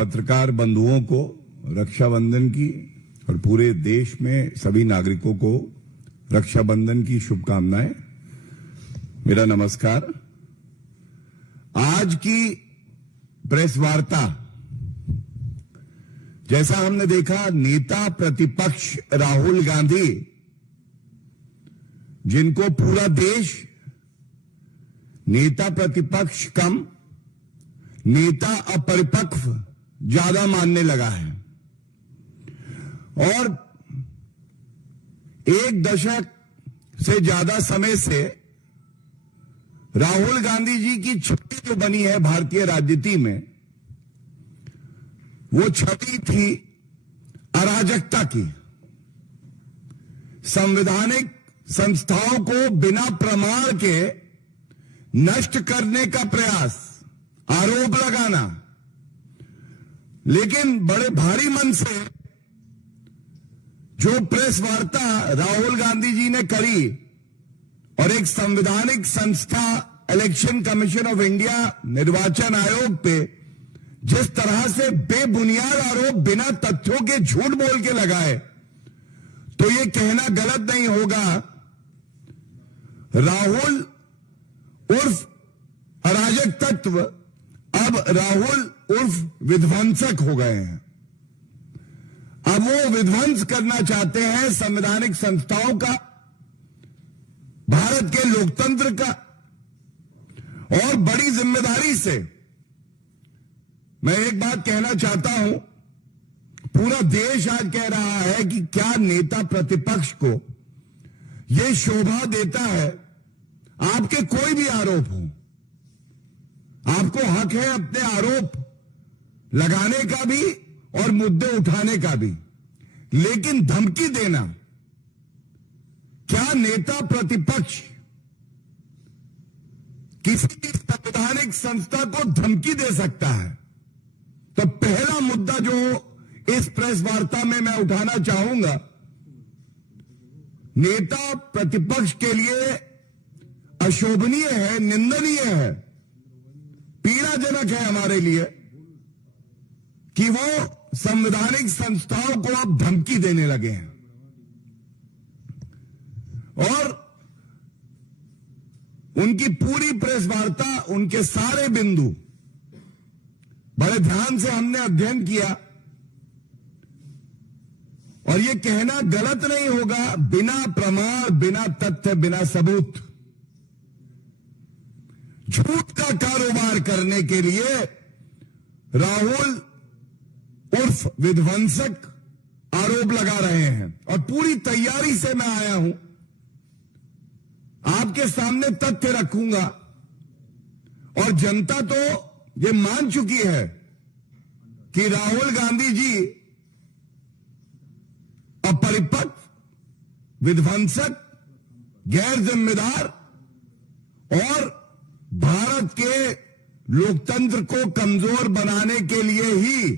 पत्रकार बंधुओं को रक्षाबंधन की और पूरे देश में सभी नागरिकों को रक्षाबंधन की शुभकामनाएं। मेरा नमस्कार। आज की प्रेस वार्ता, जैसा हमने देखा, नेता प्रतिपक्ष राहुल गांधी, जिनको पूरा देश नेता प्रतिपक्ष कम नेता अपरिपक्व ज्यादा मानने लगा है, और एक दशक से ज्यादा समय से राहुल गांधी जी की छवि जो बनी है भारतीय राजनीति में, वो छवि थी अराजकता की। संवैधानिक संस्थाओं को बिना प्रमाण के नष्ट करने का प्रयास, आरोप लगाना। लेकिन बड़े भारी मन से जो प्रेस वार्ता राहुल गांधी जी ने करी और एक संवैधानिक संस्था इलेक्शन कमीशन ऑफ इंडिया, निर्वाचन आयोग पे जिस तरह से बेबुनियाद आरोप बिना तथ्यों के झूठ बोल के लगाए, तो ये कहना गलत नहीं होगा, राहुल उर्फ अराजक तत्व अब राहुल उर्फ विध्वंसक हो गए हैं। अब वो विध्वंस करना चाहते हैं संवैधानिक संस्थाओं का, भारत के लोकतंत्र का। और बड़ी जिम्मेदारी से मैं एक बात कहना चाहता हूं, पूरा देश आज कह रहा है कि क्या नेता प्रतिपक्ष को यह शोभा देता है, आपके कोई भी आरोप हो, आपको हक है अपने आरोप लगाने का भी और मुद्दे उठाने का भी, लेकिन धमकी देना, क्या नेता प्रतिपक्ष किसी भी संवैधानिक संस्था को धमकी दे सकता है? तो पहला मुद्दा जो इस प्रेस वार्ता में मैं उठाना चाहूंगा, नेता प्रतिपक्ष के लिए अशोभनीय है, निंदनीय है, पीड़ाजनक है हमारे लिए कि वो संवैधानिक संस्थाओं को अब धमकी देने लगे हैं। और उनकी पूरी प्रेस वार्ता, उनके सारे बिंदु बड़े ध्यान से हमने अध्ययन किया, और यह कहना गलत नहीं होगा, बिना प्रमाण, बिना तथ्य, बिना सबूत झूठ का कारोबार करने के लिए राहुल उर्फ विध्वंसक आरोप लगा रहे हैं। और पूरी तैयारी से मैं आया हूं, आपके सामने तथ्य रखूंगा, और जनता तो ये मान चुकी है कि राहुल गांधी जी अपरिपक्व, विध्वंसक, गैर जिम्मेदार और भारत के लोकतंत्र को कमजोर बनाने के लिए ही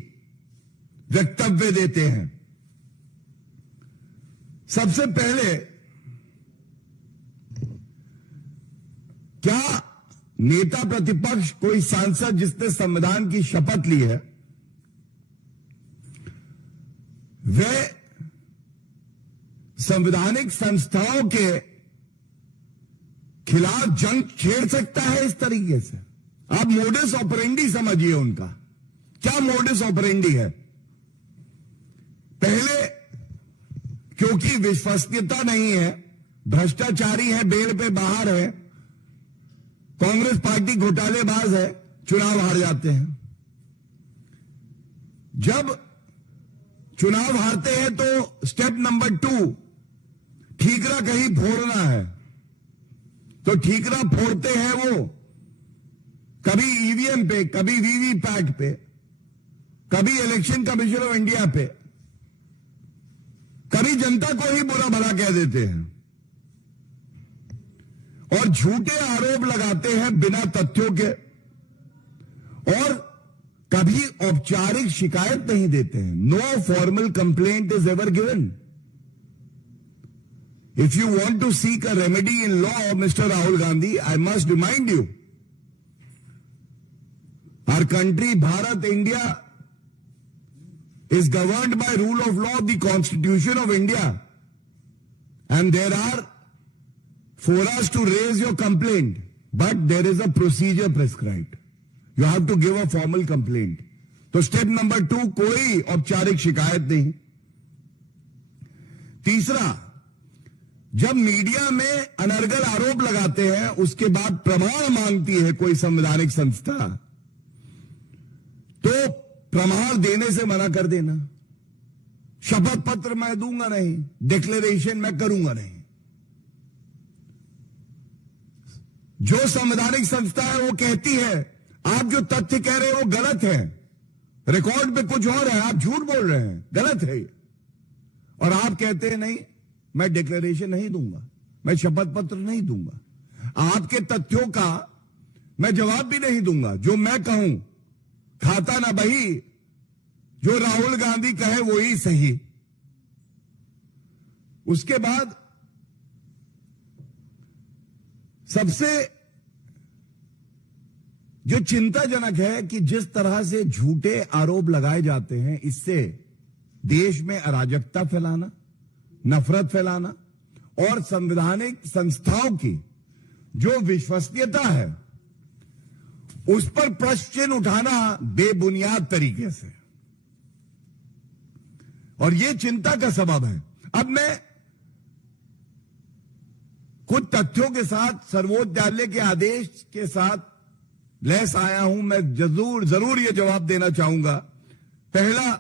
वक्तव्य देते हैं। सबसे पहले, क्या नेता प्रतिपक्ष, कोई सांसद जिसने संविधान की शपथ ली है, वह संवैधानिक संस्थाओं के खिलाफ जंग छेड़ सकता है इस तरीके से? आप मोडस ऑपरेंडी समझिए उनका। क्या मोडस ऑपरेंडी है? पहले, क्योंकि विश्वसनीयता नहीं है, भ्रष्टाचारी है, बेल पे बाहर है, कांग्रेस पार्टी घोटालेबाज है, चुनाव हार जाते हैं। जब चुनाव हारते हैं तो स्टेप नंबर 2, ठीकरा कहीं फोड़ना है, तो ठीकरा फोड़ते हैं वो कभी ईवीएम पे, कभी वीवीपैट पे, कभी इलेक्शन कमीशन ऑफ इंडिया पे, कभी जनता को ही बुरा भला कह देते हैं, और झूठे आरोप लगाते हैं बिना तथ्यों के, और कभी औपचारिक शिकायत नहीं देते हैं। No formal complaint is ever given. If you want to seek a remedy in law, Mr. Rahul Gandhi, I must remind you, our country, Bharat, India, is governed by rule of law, the Constitution of India. And there are forums to raise your complaint. But there is a procedure prescribed. You have to give a formal complaint. तो step number 2, कोई औपचारिक शिकायत नहीं. तीसरा, जब media में अनर्गल आरोप लगाते हैं, उसके बाद प्रमाण मांगती है कोई संवैधानिक संस्था, तो प्रमाण देने से मना कर देना. शपथ पत्र मैं दूंगा नहीं, डिक्लेरेशन मैं करूंगा नहीं. जो संवैधानिक संस्था है वो कहती है आप जो तथ्य कह रहे हो वो गलत है, रिकॉर्ड पे कुछ और है, आप झूठ बोल रहे हैं, गलत है, और आप कहते हैं नहीं मैं डिक्लेरेशन नहीं दूंगा, मैं शपथ पत्र नहीं दूंगा, आपके तथ्यों का मैं जवाब भी नहीं दूंगा. जो मैं कहूं खाता ना बही, जो राहुल गांधी कहे वही सही. उसके बाद सबसे जो चिंताजनक है कि जिस तरह से झूठे आरोप लगाए जाते हैं, इससे देश में अराजकता फैलाना, नफरत फैलाना और संवैधानिक संस्थाओं की जो विश्वसनीयता है उस पर प्रश्न चिन्ह उठाना बेबुनियाद तरीके से, और यह चिंता का सबब है. अब मैं कुछ तथ्यों के साथ सर्वोच्च न्यायालय के आदेश के साथ लैस आया हूं. मैं जरूर यह जवाब देना चाहूंगा. पहला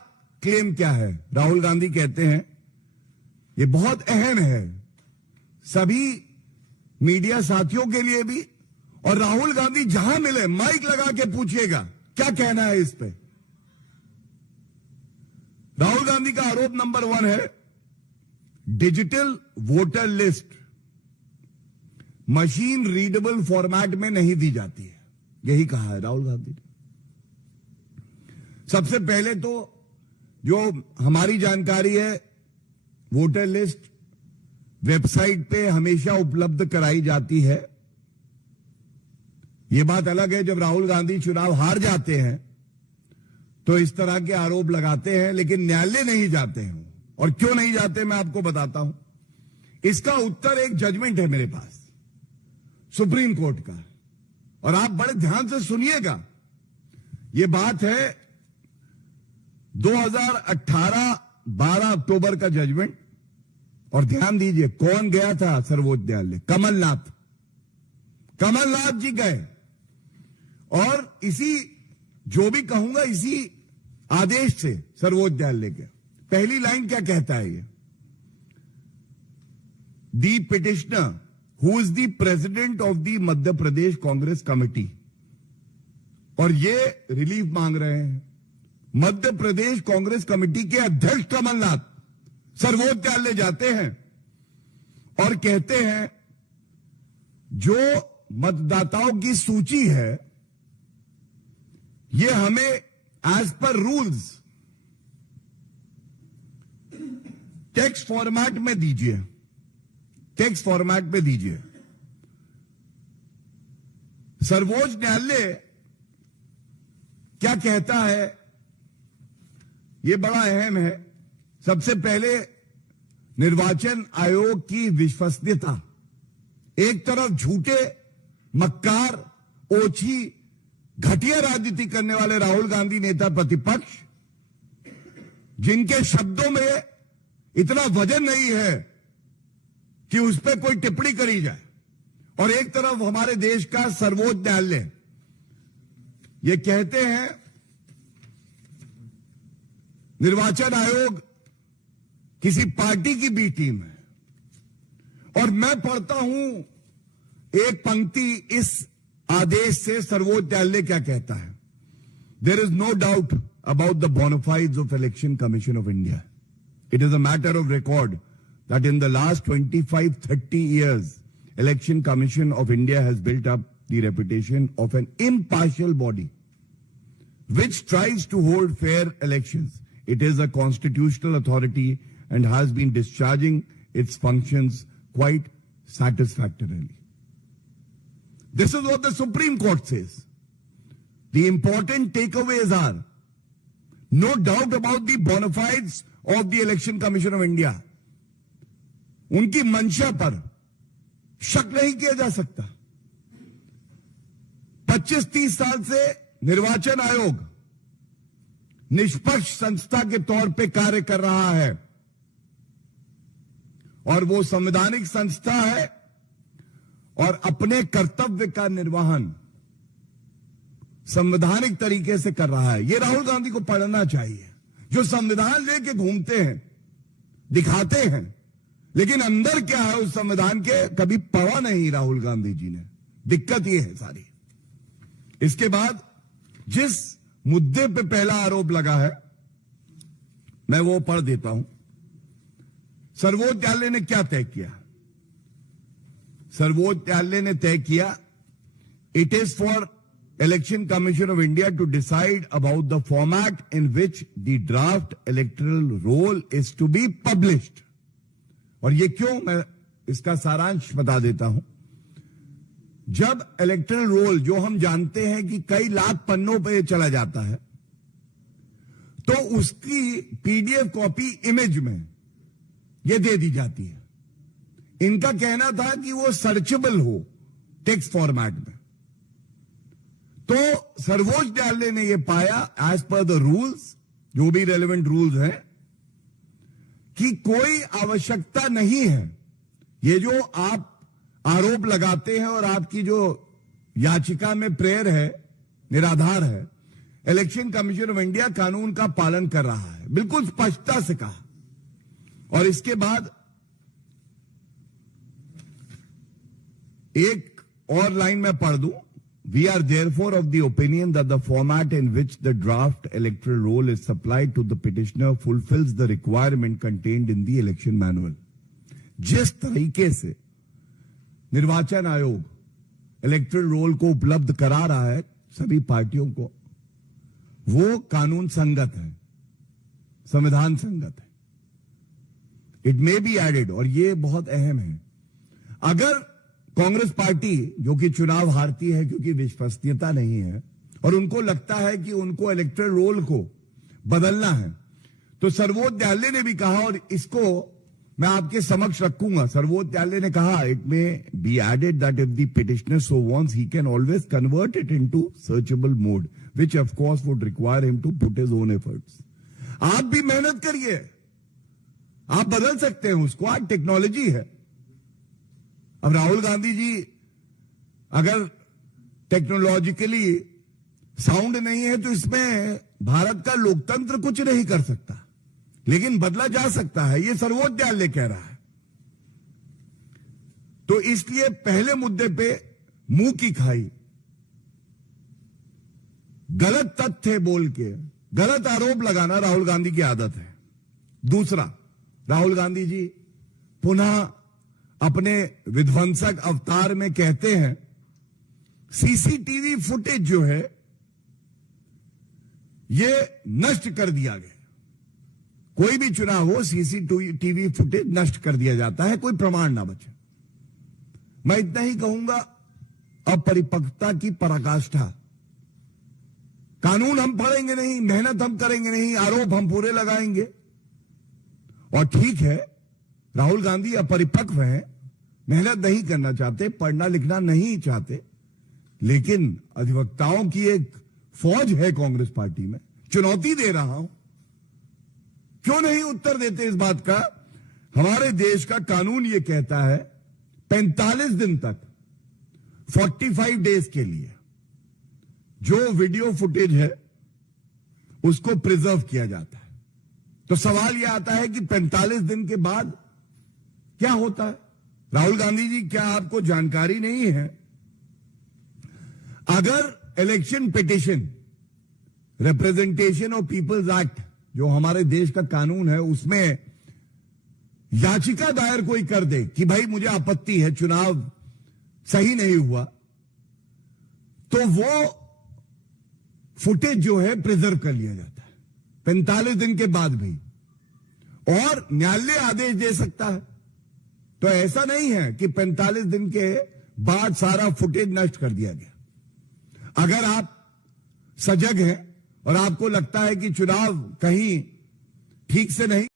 क्लेम क्या है? राहुल गांधी कहते हैं, यह बहुत अहम है सभी मीडिया साथियों के लिए भी, और राहुल गांधी जहां मिले माइक लगा के पूछिएगा क्या कहना है इस पे. राहुल गांधी का आरोप नंबर 1 है digital voter list machine readable format में नहीं दी जाती है. यही कहा है राहुल गांधी ने. सबसे पहले तो जो हमारी जानकारी है, वोटर लिस्ट वेबसाइट पे हमेशा उपलब्ध कराई जाती है. यह बात अलग है जब राहुल गांधी चुनाव हार जाते हैं तो इस तरह के आरोप लगाते हैं, लेकिन न्यायालय नहीं जाते हैं. और क्यों नहीं जाते मैं आपको बताता हूं. इसका उत्तर एक जजमेंट है मेरे पास सुप्रीम कोर्ट का, और आप बड़े ध्यान से सुनिएगा. यह बात है 2018 12 अक्टूबर का जजमेंट, और ध्यान दीजिए कौन गया था सर्वोच्च न्यायालय? कमलनाथ जी गए. और इसी जो भी कहूंगा इसी आदेश से सर्वोच्च न्यायालय के पहली लाइन क्या कहता है? ये the petitioner who is the president of the Madhya Pradesh Congress committee, और ये रिलीफ मांग रहे हैं. मध्य प्रदेश कांग्रेस कमेटी के अध्यक्ष कमलनाथ सर्वोच्च न्यायालय जाते हैं और कहते हैं जो मतदाताओं की सूची है ये हमें as per rules text format में दीजिए, टेक्स्ट फॉर्मेट में दीजिए. सर्वोच्च न्यायालय क्या कहता है यह बड़ा अहम है. सबसे पहले निर्वाचन आयोग की विश्वसनीयता. एक तरफ झूठे, मक्कार, ओछी, घटिया राजनीति करने वाले राहुल गांधी नेता प्रतिपक्ष, जिनके शब्दों में इतना वजन नहीं है कि उस पर कोई टिप्पणी करी जाए, और एक तरफ हमारे देश का सर्वोच्च न्यायालय ये कहते हैं निर्वाचन आयोग किसी पार्टी की बी टीम है. और मैं पढ़ता हूं एक पंक्ति इस आदेश से सर्वोच्च न्यायालय क्या कहता है. There is no doubt about the bona fides of election commission of India. It is a matter of record that in the last 25-30 years, Election Commission of India has built up the reputation of an impartial body which tries to hold fair elections. It is a constitutional authority and has been discharging its functions quite satisfactorily. This is what the Supreme Court says. The important takeaways are no doubt about the bona fides of the election commission of India, उनकी मंशा पर शक नहीं किया जा सकता। 25-30 साल से निर्वाचन आयोग निष्पक्ष संस्था के तौर पे कार्य कर रहा है और वो संवैधानिक संस्था है और अपने कर्तव्य का निर्वहन संवैधानिक तरीके से कर रहा है। ये राहुल गांधी को पढ़ना चाहिए, जो संविधान लेके घूमते हैं, दिखाते हैं, लेकिन अंदर क्या है उस संविधान के कभी पढ़ा नहीं राहुल गांधी जी ने। दिक्कत ये है सारी। इसके बाद जिस मुद्दे पे पहला आरोप लगा है मैं वो पढ़ देता हूं। सर्वोच्च न्यायालय ने क्या तय किया? सर्वोच्च न्यायालय ने तय किया, it is for election commission of India to decide about the format in which the draft electoral roll is to be published. और ये क्यों, मैं इसका सारांश बता देता हूं। जब इलेक्टरल रोल, जो हम जानते हैं कि कई लाख पन्नों पे चला जाता है, तो उसकी पीडीएफ कॉपी इमेज में ये दे दी जाती है। इनका कहना था कि वो सर्चेबल हो टेक्स्ट फॉर्मेट में। तो सर्वोच्च न्यायालय ने ये पाया, एज पर द रूल्स, जो भी रेलेवेंट रूल्स हैं, कि कोई आवश्यकता नहीं है, ये जो आप आरोप लगाते हैं और आपकी जो याचिका में प्रेयर है निराधार है। इलेक्शन कमीशन ऑफ इंडिया कानून का पालन कर रहा है, बिल्कुल स्पष्टता से कहा। और इसके बाद एक और लाइन में पढ़ दूं, we are therefore of the opinion that the format in which the draft electoral roll is supplied to the petitioner fulfils the requirement contained in the election manual. जिस तरीके से निर्वाचन आयोग इलेक्टरल रोल को उपलब्ध करा रहा है सभी पार्टियों को, वो कानून संगत है, संविधान संगत है। इट मे बी एडेड, और ये बहुत अहम है, अगर कांग्रेस पार्टी, जो कि चुनाव हारती है क्योंकि विश्वसनीयता नहीं है और उनको लगता है कि उनको इलेक्टरल रोल को बदलना है, तो सर्वोच्च न्यायालय ने भी कहा, और इसको मैं आपके समक्ष रखूंगा। सर्वोच्च न्यायालय ने कहा, it may be added that if the petitioner so wants he can always convert it into searchable mode, which of course would require him to put his own efforts. आप भी मेहनत करिए, आप बदल सकते हैं उसको, आज टेक्नोलॉजी है। अब राहुल गांधी जी अगर टेक्नोलॉजिकली साउंड नहीं है तो इसमें भारत का लोकतंत्र कुछ नहीं कर सकता, लेकिन बदला जा सकता है, यह सर्वोच्च न्यायालय कह रहा है। तो इसलिए पहले मुद्दे पे मुंह की खाई, गलत तथ्य बोल के गलत आरोप लगाना राहुल गांधी की आदत है। दूसरा, राहुल गांधी जी पुनः अपने विध्वंसक अवतार में कहते हैं सीसीटीवी फुटेज जो है ये नष्ट कर दिया गया। कोई भी चुनाव हो, सीसीटीवी फुटेज नष्ट कर दिया जाता है, कोई प्रमाण ना बचे। मैं इतना ही कहूंगा, अपरिपक्वता की पराकाष्ठा। कानून हम पढ़ेंगे नहीं, मेहनत हम करेंगे नहीं, आरोप हम पूरे लगाएंगे। और ठीक है, राहुल गांधी अपरिपक्व हैं, मेहनत नहीं करना चाहते, पढ़ना लिखना नहीं चाहते, लेकिन अधिवक्ताओं की एक फौज है कांग्रेस पार्टी में। चुनौती दे रहा हूं, क्यों नहीं उत्तर देते इस बात का? हमारे देश का कानून यह कहता है 45 दिन तक, 45 डेज के लिए जो वीडियो फुटेज है उसको प्रिजर्व किया जाता है। तो सवाल यह आता है कि 45 दिन के बाद क्या होता है? राहुल गांधी जी, क्या आपको जानकारी नहीं है? अगर election petition, representation of people's act, जो हमारे देश का कानून है, उसमें याचिका दायर कोई कर दे कि भाई मुझे आपत्ति है, चुनाव सही नहीं हुआ, तो वो फुटेज जो है प्रिजर्व कर लिया जाता है 45 दिन के बाद भी, और न्यायालय आदेश दे सकता है। तो ऐसा नहीं है कि 45 दिन के बाद सारा फुटेज नष्ट कर दिया गया। अगर आप सजग हैं और आपको लगता है कि चुनाव कहीं ठीक से नहीं